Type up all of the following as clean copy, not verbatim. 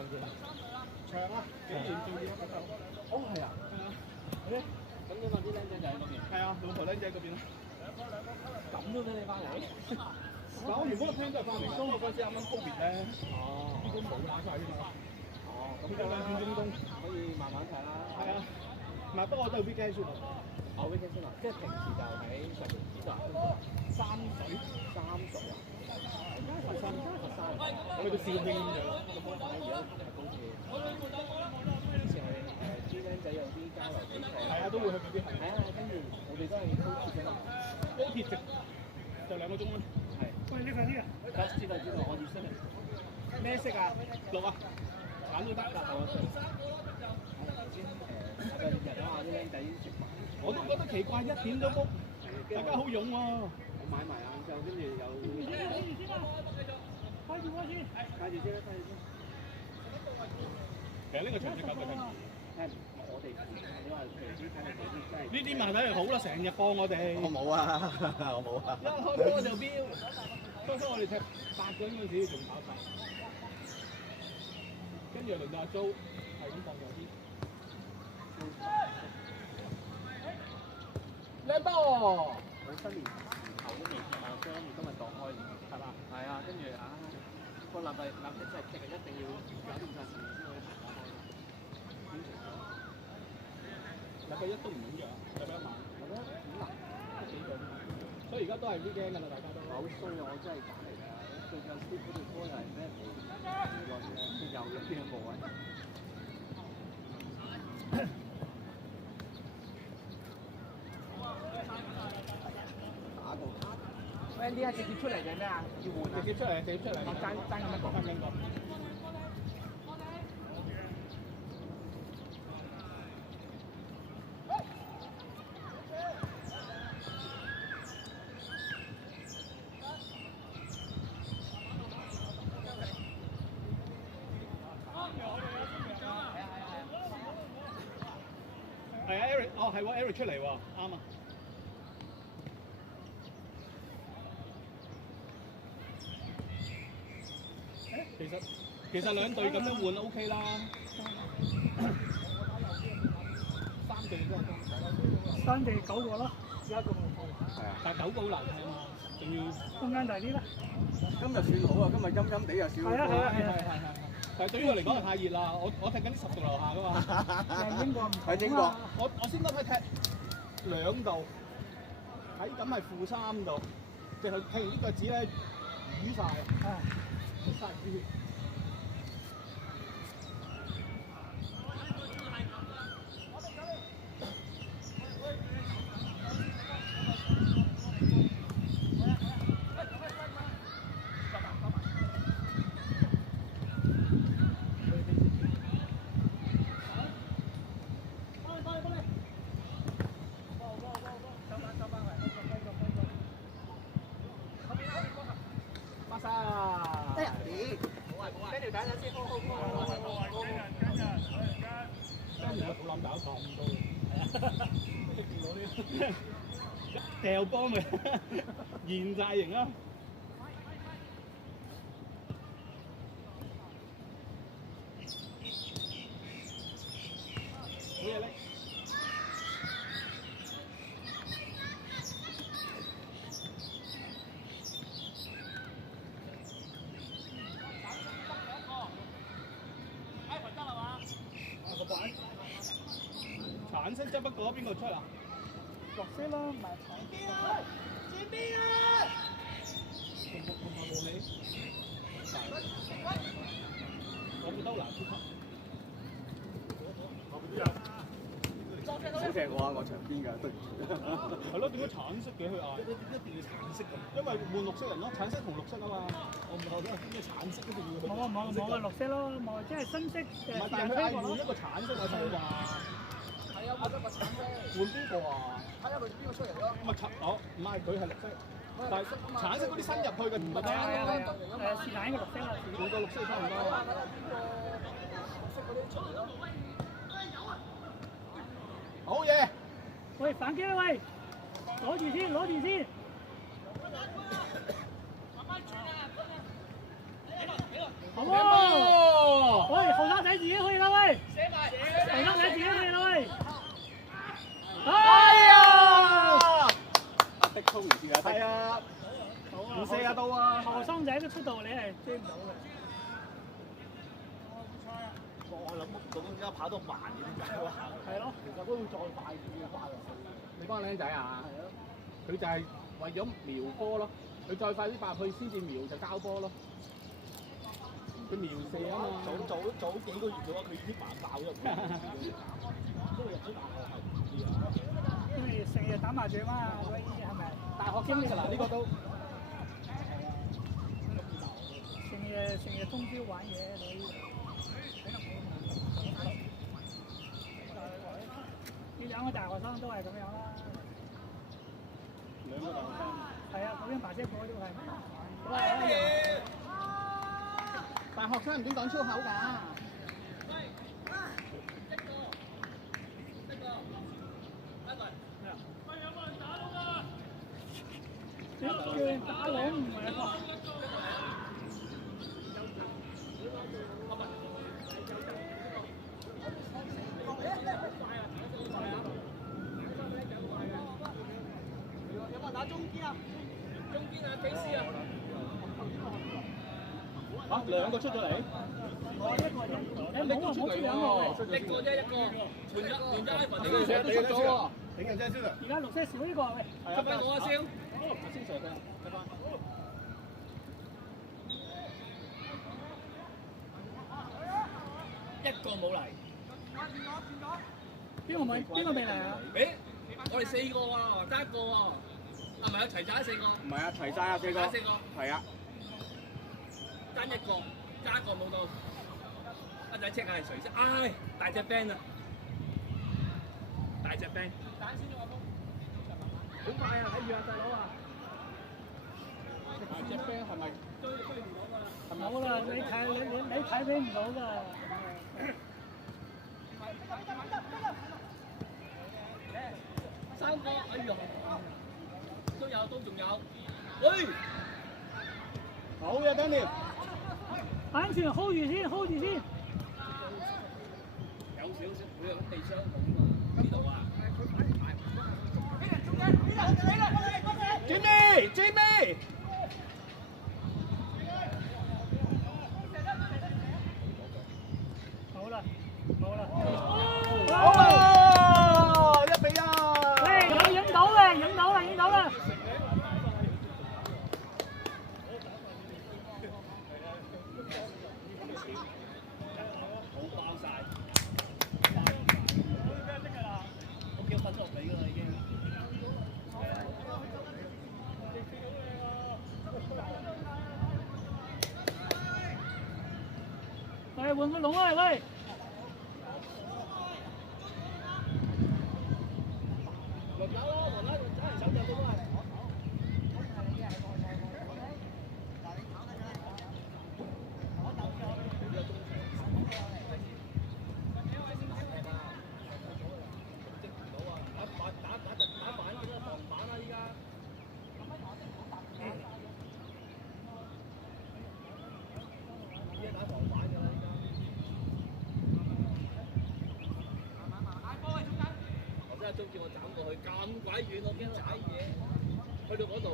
今次？長啊，幾年做嘢嗰度。哦，係啊。係啊。咁點啊？啲僆仔就喺嗰邊。係啊，老婆僆仔嗰邊啦。咁都俾你翻嚟？嗱，我原本個 plan 都係翻嚟，不過嗰陣時啱啱 Covid 咧，哦。啲工冇打晒啫嘛。哦，咁呢兩轉中東可以慢慢睇啦。係啊，唔係，不過我都係 weekend 先喎。哦，weekend 先啊，即係平時就喺上面呢度。三水啊。佛山，去到肇慶咁樣。咁而家係高鐵。以前係啲僆仔有啲交流比賽。係啊，都會去嗰啲係。係啊，跟住我哋都係高鐵啫嘛。高鐵直就2個鐘啦。係。喂，呢塊啲啊？知道，我熱身嚟。咩色啊？綠啊，橙都得。日日啊啲僆仔食飯。我都覺得奇怪，1點都 book， 大家好勇喎。我買埋晏晝，跟住有。開住先。開住先啦，開住先。其實呢個場地夠唔夠？我哋你話譬如啲睇嚟幾啲真係。呢啲問題係好啦，成日幫我哋。我冇啊，我冇啊。一開波就飆，初我哋踢8個人嗰陣時仲跑快，跟住輪到阿 Jo 係咁放右邊。靚波！好新年頭都未踢啊，將今日當開年係嘛？係啊，跟住個立真係踢一定要搞掂晒事先可以行開。禮拜一都唔緊要，禮拜一晚。我覺得好難，幾個。所以而家都係 weekend 㗎啦，大家都。好衰啊！我真係揀嚟㗎，最近 skip 嗰條波又係俾人哋運嘅，又有啲冇啊。打個卡。喂，呢係直接出嚟嘅咩啊？要換啊？直接出嚟。我爭咁一個。爭緊個。係啊 ，Eric， 哦係喎 ，Eric 出嚟喎，啱啊。其實兩隊咁樣換 OK 啦。3隊都係3隊9個啦，而家咁係啊，但係9個好難睇啊嘛，仲要空間大啲啦。今日算好啊，今日陰陰地又少。係。但係對於我嚟講係太熱啦，我踢緊啲10度樓下㗎嘛。英國唔喺英國。我先得踢2度，體感係-3度，即係踢完呢個紙咧瘀晒，出晒啲血。掉波咪現晒型啦！好嘢叻！橙色執不過，邊個出啊？綠色啦，唔係橙色。前邊啊！冇理。我覺得好難出。好踢我啊！我場邊㗎，對唔住。係咯，點解橙色嘅佢嗌？一定要橙色咁。因為換綠色人咯，橙色同綠色啊嘛。我唔覺得邊個橙色一定要。冇綠色咯，冇即係深色嘅。唔係，但係佢嗌換一個橙色我先話。係啊，換一個橙色。換邊個啊？睇下佢邊個出嚟咯。唔係佢係綠色，但係橙色嗰啲新入去嘅唔係。是但一個綠色啦。換個綠色差唔多。睇下邊個紅色嗰啲出嚟咯。好嘢！喂，反擊啦喂！攞住先，攞住先。慢慢轉啊！好喎！喎。喂，後生仔自己去啦喂！後生仔自己去啦喂！哎呀！的衝唔住啊！係啊，唔射得到啊！後生仔嘅速度你係追唔到嘅。我諗到點解跑得慢嘅點解話？係咯，其實都會再快啲快落去。你幫個僆仔啊？係咯。佢就係為咗瞄波咯，佢再快啲白去先至瞄就交波咯。佢瞄射啊嘛。早幾個月嘅話，佢已經慢爆咗。都會入咗大學係唔知啊。因為成日打麻雀嘛，所以係咪？大學經歷㗎啦，呢個都。成日通宵玩嘢，所以。呢兩個大學生都係咁樣啦。兩個大學生。係啊，嗰邊白色嗰啲係。大學生唔准講粗口㗎。打龍唔係喎。啊，兩個出咗嚟。你冇出兩個。一個啫，一個。換咗 Ivan， 你射都出咗喎。頂人真先啊！而家綠色少呢個喂。出翻我啊，蕭。先射嘅，得翻。一個冇嚟。邊個未嚟啊？誒，我哋4個喎，得1個喎。啊，唔係啊，齊晒4個。唔係啊，齊晒啊4個。齊4個。係啊。爭1個，加1個冇到。一仔 check 下係誰先？唉，大隻 band 啊！大隻 band。好快啊！睇住啊，細佬啊！大隻 band 係咪？冇啦，你睇俾唔到㗎。3個，哎呀，都仲有。喂！好嘅 ，Daniel。安全 hold 住先，hold 住先。有少少，佢有地傷咁啊！呢度啊。Jimmy。好啦。好啊！1比1。喂，影到啦！好包晒，我叫粉落嚟㗎啦已經。喂，換個龍啊喂！中叫我斬過去，咁鬼遠，我驚踩嘢，去到嗰度。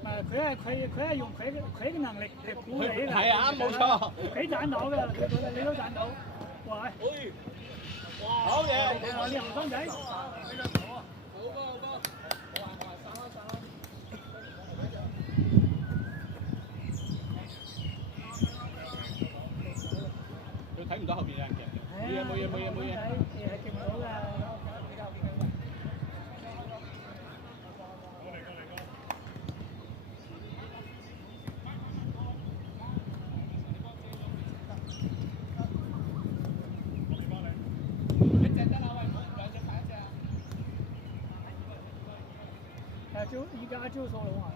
唔係佢係用佢嘅能力嚟估你㗎。係啊，冇錯。佢賺到㗎，你都賺到。哇！好嘢！你後生仔。佢睇唔到後邊有人嘅。冇嘢。係見唔到㗎。依家招數佬啊！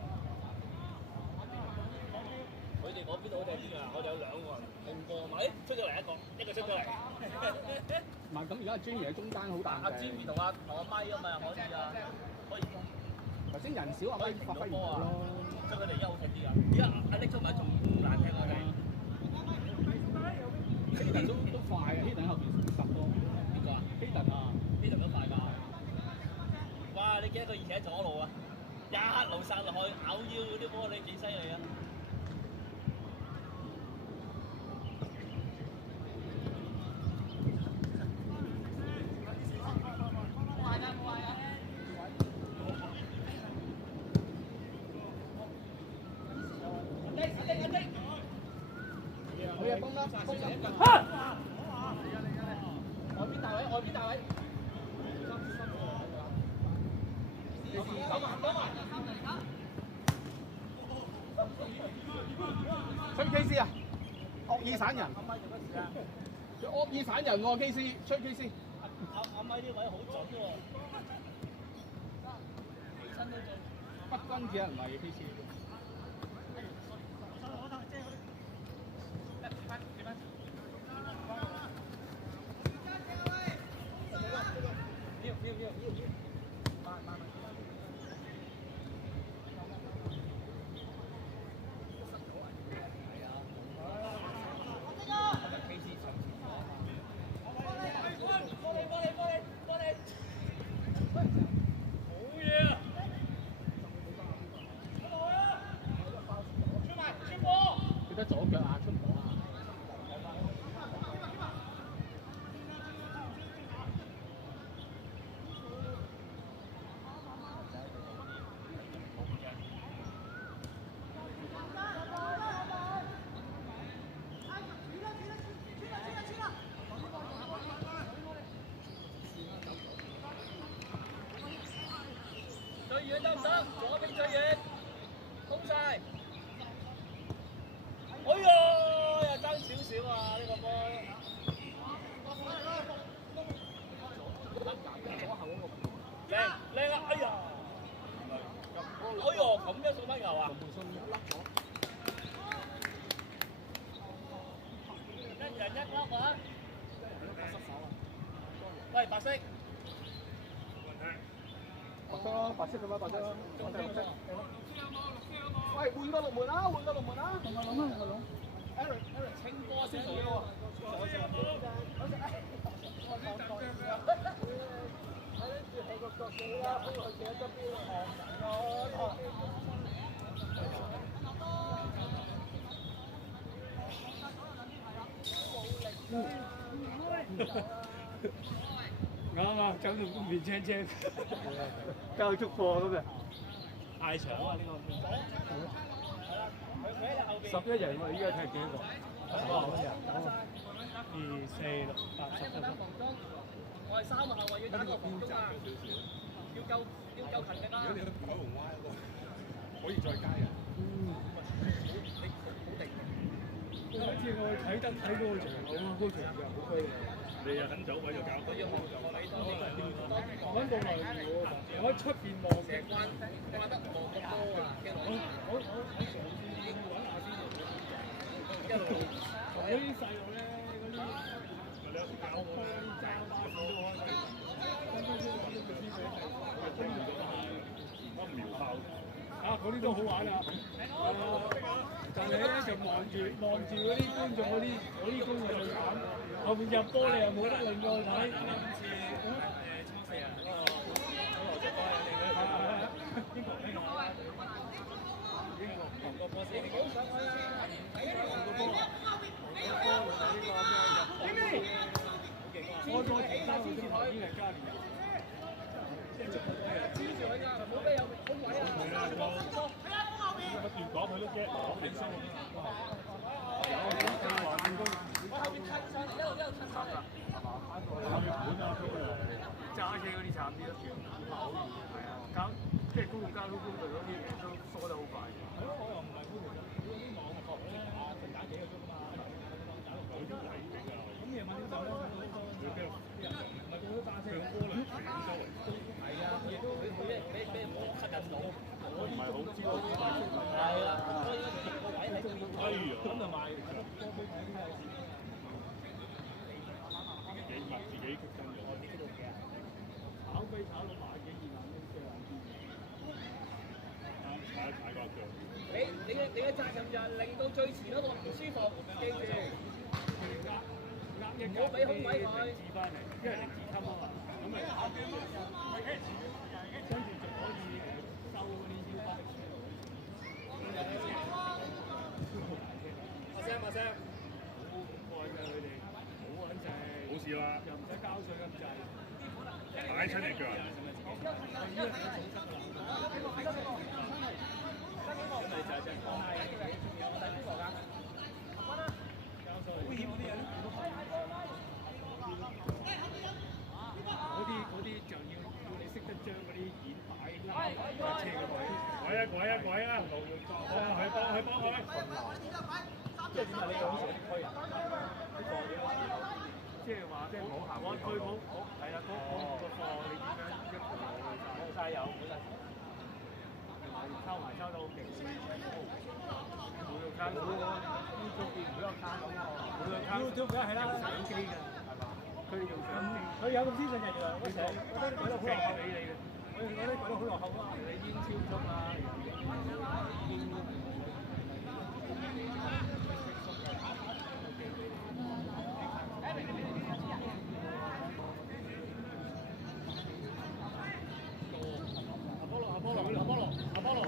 佢哋嗰邊好正啲啊！我哋有2個人，5個咪出咗嚟一個出咗嚟。唔係咁，而家 Jimmy 喺中間好大。阿 Jimmy 同阿咪啊嘛，可以啊，可以。頭先人少，阿咪發揮唔到咯。所以佢哋休息啲啊！而家阿力出埋仲難聽我哋。條波你幾犀利啊！好嘢，攻啦！攻啦！外邊大位，外邊大位。吹 K C 啊！惡意散人，佢惡意散人喎 K C， 吹 K C。阿咪啲位好準喎，身都準。不均只人嚟 K C。記得左腳啊，出波啊！最遠得唔得？左邊最遠，通晒。哎呀，又爭少少啊！呢個波。靚靚啊！哎呀，哎呦，咁樣送翻球啊！一人一粒啊！喂，白色。白色咯，白色咁啦，白色咯，白色。喂，換個龍門啊，換個龍門啊！同個龍啊，同個龍。Aaron， 清波先好喎。啱啊，走到面青青。交足貨咁啊！太長啊！呢個11人喎，依家踢幾個2、4、6、8、10、我係3個後衞要打個防中啊！要夠勤力啊！如果你去九龍灣嗰個可以再加人。好似我睇得睇嗰個場好啊，嗰場就好飛啊！你又肯走位就搞。我要望住個位，揾到來我喺出邊望成日關得望咁多啊！我上邊要揾下先一路同嗰啲細路咧，嗰啲教開揸巴士都開始，跟住啲未知佢係中意咗係苗炮啊！嗰啲都好玩啊！但係咧就望住嗰啲觀眾嗰啲觀眾最慘，後面入波你又冇得令過去睇。初4啊，英國呢個韓國波先。我再前3個鐘頭已經係加年油。黐住佢㗎，唔好俾有空位啊！不斷講佢都驚講你收。後邊拆上嚟，一路拆上嚟。揸車嗰啲慘啲咯，好易係啊，即係公共交通工具嗰啲都疏得好快。係咯，我又唔係公共交通，嗰啲網學咧，成打幾個鐘嘛，打落去都抵㗎。咁夜晚點走咧？唔係個個都揸車，波輪轉周圍。係啊，亦都俾我吸引到。我唔係好知道。係啦，所以個位喺邊？哎呀！咁就賣波飛睇啲有錢。自己激親咗。炒飛炒到100幾2萬蚊嘅爛片。踩過腳。你嘅責任就係令到最前嗰個唔舒服，記住。唔好俾空位佢。置翻嚟，因為你自襟啊嘛。咁咪跟住就可以收嗰啲腰包。踩親隻腳啊！嗰啲就要你識得將嗰啲椅擺拉車嘅位。鬼啊！幫佢！即係點解你講成區啊？即係話即係冇行區冇係啦，嗰個貨你點樣一條路去晒？冇晒油，冇晒。抽埋抽到好勁，每個卡都中意每個卡咁喎，每個卡 YouTube 梗係啦，相機嘅係嘛？佢用相機，佢有咁資訊嘅原來，我覺得舉到好落後俾你嘅，我覺得舉到好落後啊！你英超足啊，阿波羅。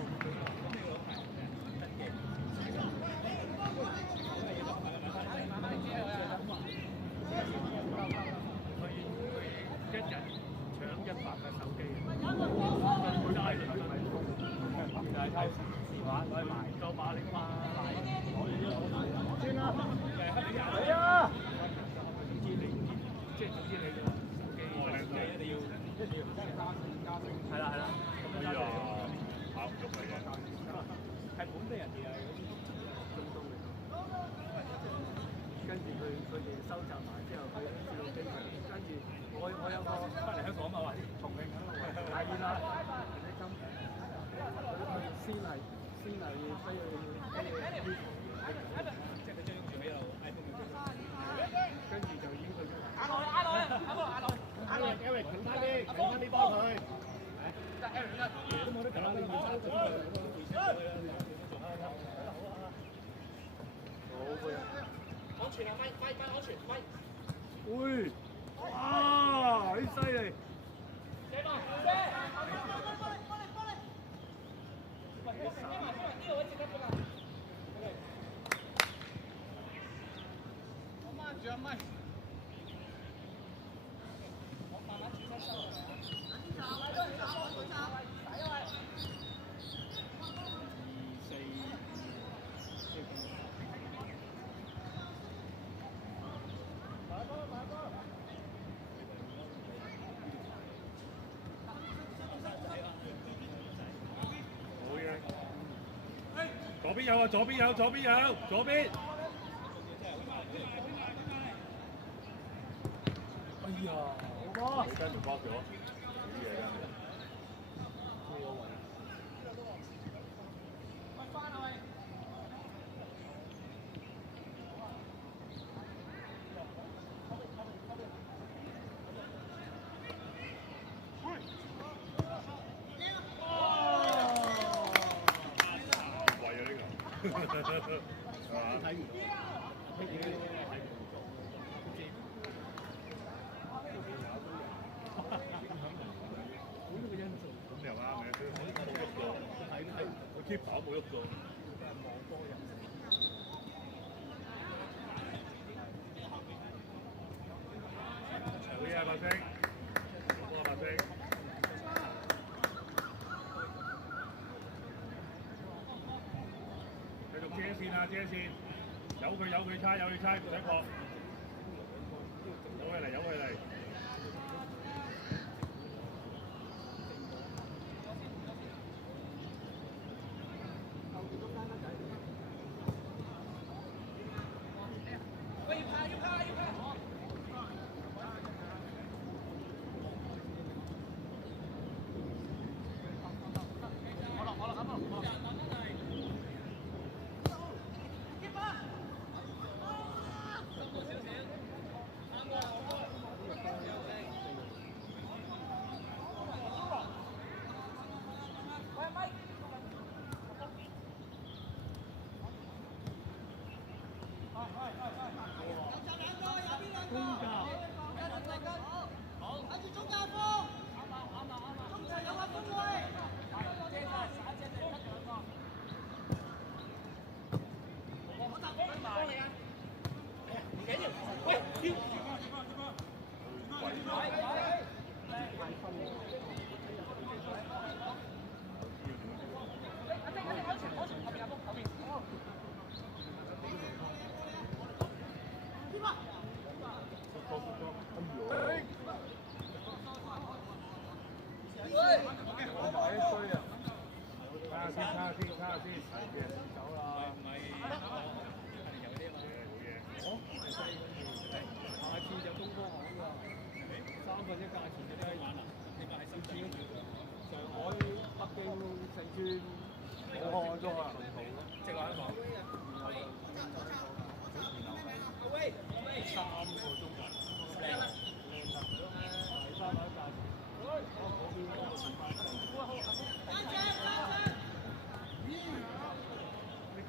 一人搶100嘅手機，佢帶嚟佢咪就係偷時玩攞去賣，夠馬力嘛賣，先啦，係啊，總之你即係總之你嘅手機一定要係啦，咁樣跑唔喐嚟嘅，係本地人哋係嗰啲中東嚟，跟住佢哋收集埋之後，佢啲攝錄機跟住。我有個翻嚟香港嘛，話重慶嗰度係啦，啲金先係需要即係佢將住喺度 iPhone 嘅跟住就已經去咗。阿來 ，Eric 近翻啲幫佢。都冇得搞，你唔收咗佢。好嘅。安全啊，咪安全咪。喂！哇！好犀利！左邊有啊！左邊。哎呀，好波！你跟住幫咗啲嘢跟住。keep 跑冇喐過。好嘢啊，白星！好啊，白星！繼續遮線啊，遮線！有佢猜，唔使搏。有佢嚟。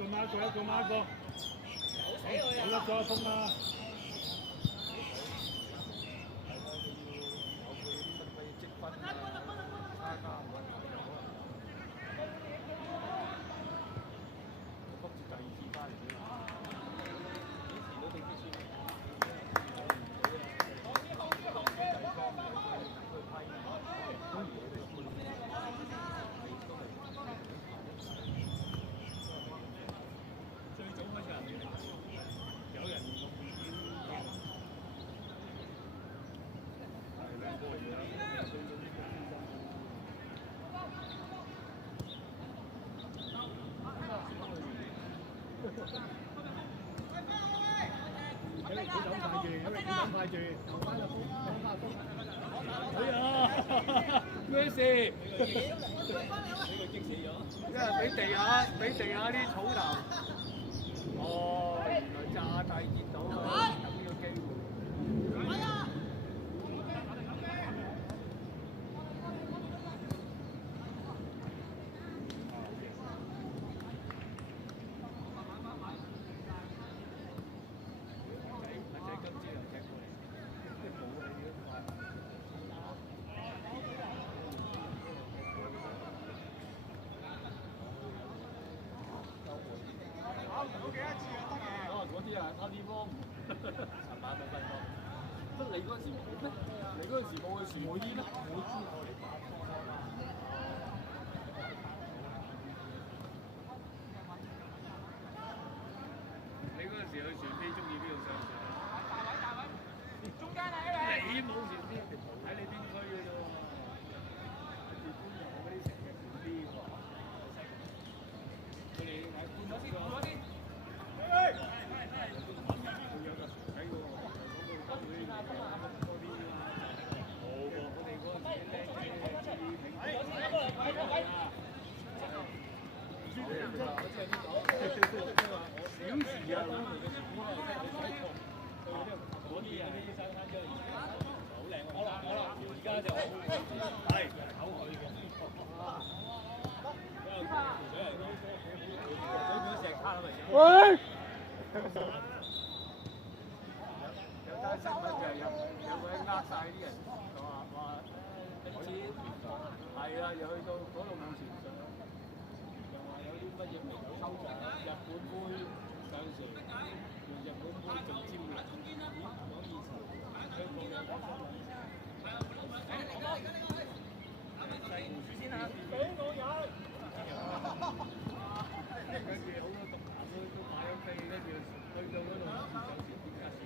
個孖個，一個孖個，好甩咗風啦！咩事？因為俾地下啲草頭。哦，原來炸大熱到啊！等呢個機會。阿啲幫，尋晚冇瞓過。乜你嗰陣時冇咩？你嗰陣時冇去船會醫咩？我知我嚟打。你嗰陣時去船飛，中意邊度上船？大位，中間啊！你冇船飛，睇你邊區嘅啫喎。住觀塘嗰啲成日船飛喎。佢哋喺觀塘嗰啲。喂！有單新聞就係有個人呃晒啲人，話俾錢，係啊，又去到嗰度冇錢上，又話有啲乜嘢收藏日本杯上船，用日本杯做招徠，講以前香港人。先啊！俾我有。跟住好多獨男都買咗飛，跟住去到嗰度上船點架船。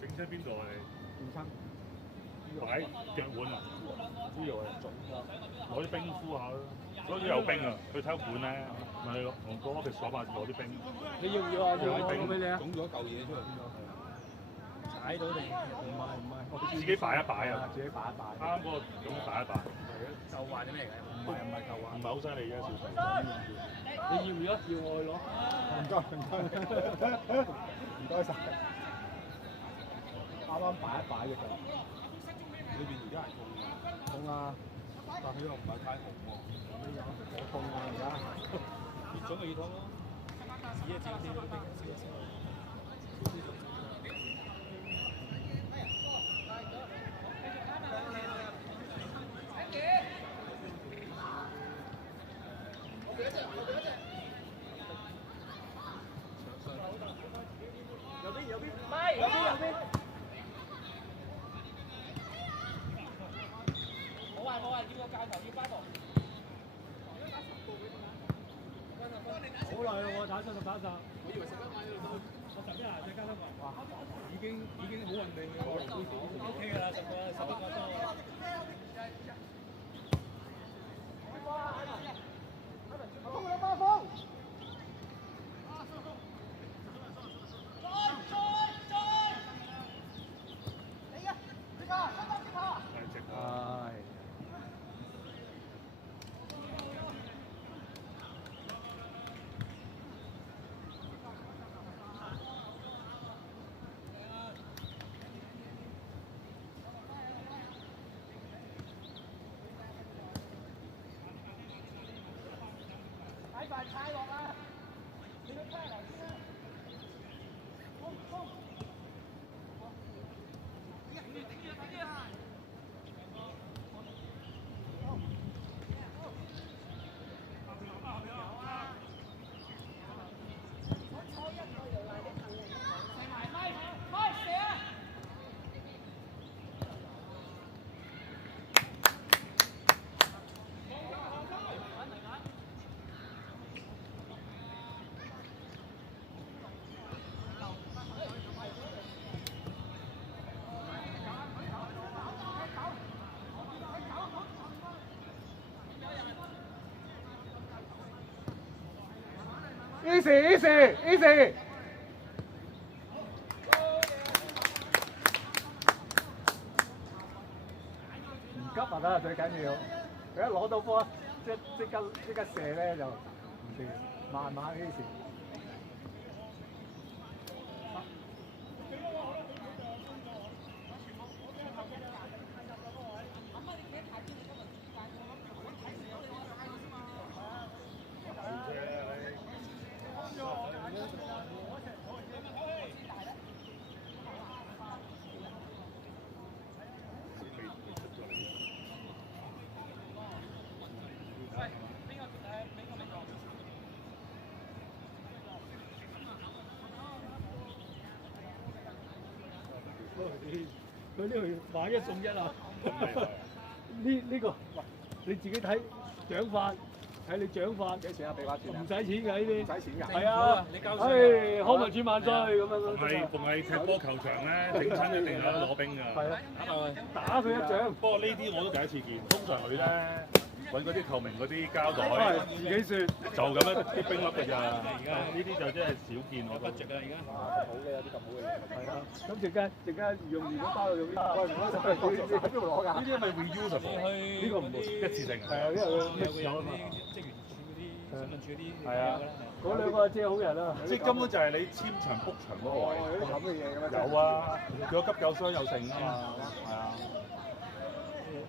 整親邊度啊你？整親擺腳腕啊！豬肉啊，攞啲冰敷下咯。嗰啲有冰啊，去體育館咧，咪同個 office 所辦攞啲冰。你要唔要啊？有啲冰俾你啊！腫咗嚿嘢出嚟邊度？踩到定？唔係，自己擺一擺啊！自己擺一擺。啱嗰個咁擺一擺。就話啲咩嚟㗎？唔係舊啊！唔係好犀利嘅小細。你要唔要？要我去攞。唔該晒。啱啱擺一擺嘅啫。裏邊而家係痛啊！但係又唔係太紅喎。好痛啊！而家熱咗咪熱痛咯。指一指先，指一指。好耐咯喎，打70打10。再加多個。哇！已經好穩定嘅喎。O K 㗎啦，11個多。Easy。唔急啊啦，最緊要。佢一攞到波，即刻射咧就唔掂，慢慢 easy。佢呢度買一送一啊！呢個你自己睇獎法，睇你獎法幾錢啊？俾把錢唔使錢㗎呢啲，唔使錢㗎。係啊，你交稅。康文署萬歲咁樣。逢係踢波球場咧，整親一定有得攞兵㗎。係啊，打佢一掌。不過呢啲我都第一次見，通常佢咧揾嗰啲透明嗰啲膠袋，自己算就咁樣啲冰粒㗎咋。而家呢啲就真係少見我。不值啊！而家。好嘅，有啲咁好嘅嘢。係啊，咁陣間用完嗰包就用呢包。喂，唔該曬，喺邊度攞㗎？呢啲咪 reusable？呢個唔會一次性。係啊，因為佢有啊嘛。職員處嗰啲、新聞處嗰啲。係啊，嗰兩個真係好人啊！即係根本就係你簽場 book 場嗰個位。有啲咁嘅嘢㗎咩？有啊，佢有急救箱有剩啊嘛。係啊。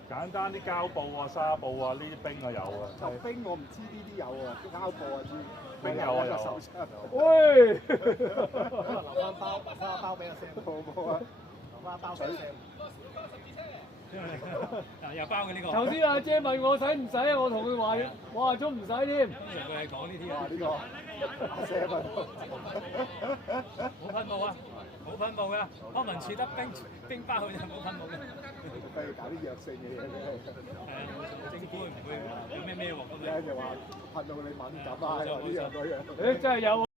簡單啲膠布啊、紗布啊，呢啲冰啊有啊。就冰我唔知呢啲有啊，啲膠布啊知。冰有啊有。喂！留翻包俾阿 Sam。冇啊！留翻包水 Sam。又包嘅呢個。頭先阿姐問我使唔使啊，我同佢話，我話咗唔使添。佢係講呢啲啊。呢個阿 Sam 問。冇噴霧啊！冇噴霧嘅，康文署得冰包佢就冇噴霧嘅。不如搞啲藥性嘅嘢咧。係啊，政府會唔會有咩喎？咁有人就話噴到你敏感啊，呢樣嗰樣。誒真係有。